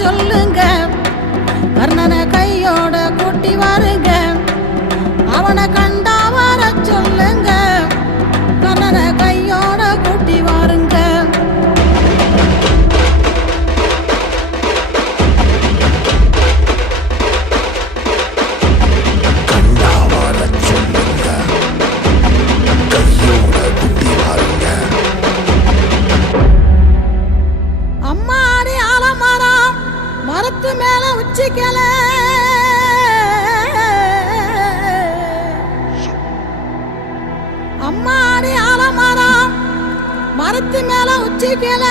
சொல்லுங்க, கர்ணனை கையோட கூட்டி வாருங்க, அவனை கண்டா வர சொல்லுங்க, கர்ணனை கையோட கூட்டி வாருங்க. அம்மாடி ஆலமரம் மரத்து மேல உச்சிக்கல, அம்மாடி ஆலமரம் மரத்து மேல உச்சிக்கல,